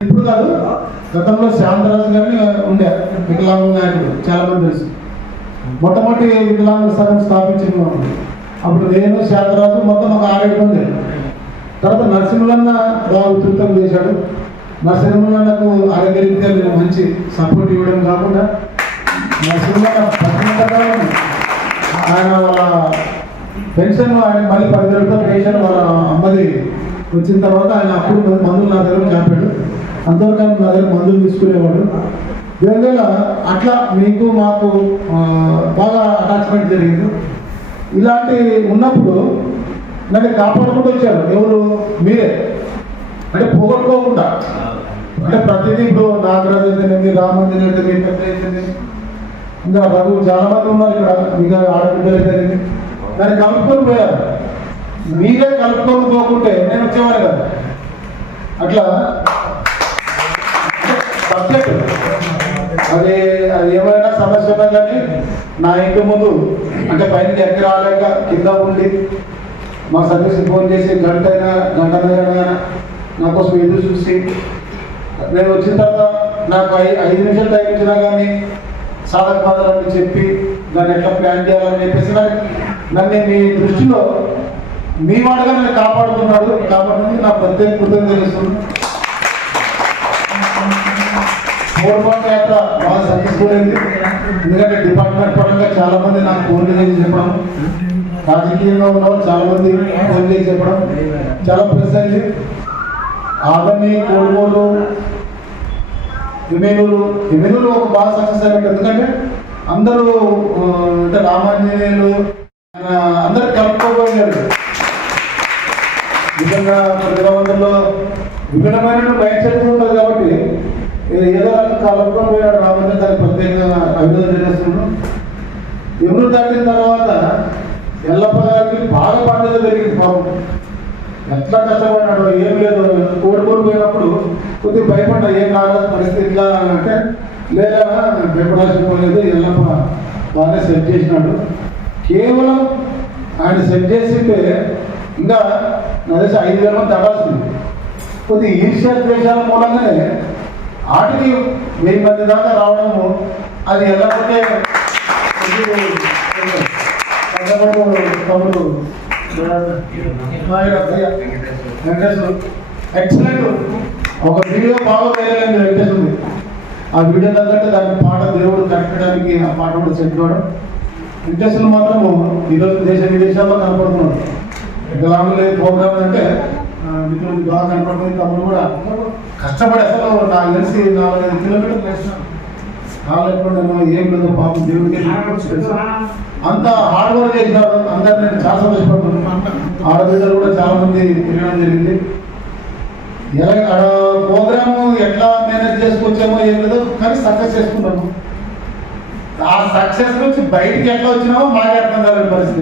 ఇప్పుడు కాదు గతంలో శాంతరాజు గారిని ఉండే వికలాంగ నాయకుడు చాలా మంది తెలుసు. మొట్టమొదటి వికలాంగ సంఘం స్థాపించింది మనం అప్పుడు నేను శాంతరాజు మొత్తం ఒక ఆరేడు మంది. తర్వాత నరసింహన్న బాగా ఉధృతం చేశాడు. నరసింహన్నకు ఆరోగ్యరీత్యా నేను మంచి సపోర్ట్ ఇవ్వడం కాకుండా నరసింహన్న ఆయన వాళ్ళ పెన్షన్ ఆయన మళ్ళీ పది వేలతో పెన్షన్ వాళ్ళ అమ్మది వచ్చిన తర్వాత ఆయన అప్పుడు మందులు నా దగ్గర చాపాడు అంతవరకు నా దగ్గర మందులు తీసుకునేవాడు. దీనివల్ల అట్లా మీకు మాకు బాగా అటాచ్మెంట్ జరిగింది. ఇలాంటి ఉన్నప్పుడు నన్ను కాపాడుకుంటూ వచ్చారు. ఎవరు? మీరే. అంటే పోగొట్టుకోకుండా. అంటే ప్రతిదీ ఇప్పుడు నాగరాజు అయితేనేమి రామందిని అయితే పెద్ద ఇంకా రఘు చాలా మంది ఉన్నారు ఇక్కడ. ఇంకా ఆడబిడ్డలు అయితేనేమి దాన్ని కలుపుకొని పోయారు. మీరే కలుపుకొని పోకుంటే నేను వచ్చేవారు కదా. అట్లా అది అది ఏమైనా సమస్య ఉన్నా కానీ నా ఇంటి ముందు అంటే పైన ఎక్కడ రాలేక కింద ఉండి మా సర్వీస్ ఫోన్ చేసి గంట అయినా గంటన్నర నా కోసం ఎదురు చూసి నేను వచ్చిన తర్వాత నాకు ఐ ఐదు నిమిషాలు టైం ఇచ్చినా కానీ సాధక బాధలని చెప్పి దాన్ని ఎట్లా ప్లాన్ చేయాలని చెప్పేసి నన్ను మీ దృష్టిలో మీ వాడుగా నన్ను కాపాడుతున్నాడు. కాబట్టి నా ప్రత్యేక కృతజ్ఞత తెలుస్తుంది మూడు యాత్ర బాగా సహించుకోలేదు ఎందుకంటే డిపార్ట్మెంట్ పరంగా చాలా మంది నాకు ఫోన్ చేసి చెప్పడం. రాజకీయంగా ఉన్న చాలా మంది ఫోన్ చేసి చెప్పడం చాలా ప్రశ్నలు అయింది. ఆదని కోడుమూలు ఎమ్మెల్యేలు ఒక బాగా సక్సెస్ అయినట్టు ఎందుకంటే అందరూ అంటే రామాంజనేయులు అందరు కలుపుకోబోయారు నిజంగా ప్రజావంతుల్లో విభిన్నమైన మైండ్ సెట్ ఉంటుంది కాబట్టి అభినందన ఎవరు దాటిన తర్వాత ఎల్లప్ప గారికి బాగా పండుగ జరిగింది పాపం. ఎట్లా కష్టపడ్డాడు ఏం లేదు కోడుకోడు పోయినప్పుడు కొద్దిగా భయపడ్డా ఏం కాదు పరిస్థితి ఇట్లా అంటే లేదా భయపడాల్సిన పని ఎల్లప్ప బాగానే సెట్ చేసినాడు. కేవలం ఆయన సెట్ చేసింటే ఇంకా నా తెలిసి ఐదు వేల మంది తగాల్సింది కొద్దిగా ఈర్ష్య ద్వేషాల మూలంగానే ఆటకి వెయ్యి మంది దాకా రావడము అది ఎల్లప్పుడే తమ్ముడు ఎక్సలెంట్. ఒక వీడియో బాగా వేయాలని వెంకటేశ్వర ఆ వీడియో తగ్గట్టు దాని పాట దేవుడు కట్టడానికి ఆ పాట కూడా సెట్ కావడం. మాత్రం మాత్రము ఈరోజు దేశ విదేశాల్లో కనపడుతున్నాడు. గ్రామంలో ప్రోగ్రామ్ అంటే మిత్రులు బాగా కనపడుతుంది. తమ్ముడు కూడా కష్టపడి అసలు నాకు తెలిసి నాలుగైదు కిలోమీటర్లు వేసినాను కాలేకుండా ఏం లేదు పాపం దేవుడికి అంత హార్డ్ వర్క్ చేసినారు అందరు నేను చాలా సంతోషపడుతున్నాను ఆడబిడ్డలు కూడా చాలా మంది తిరగడం జరిగింది. ఎలా ఆడ ప్రోగ్రామ్ ఎట్లా మేనేజ్ చేసుకొచ్చామో ఏం లేదు కానీ సక్సెస్ చేసుకున్నాము ఆ సక్సెస్ నుంచి బయటికి ఎట్లా వచ్చినామో మాకు అర్థం కాలేని పరిస్థితి.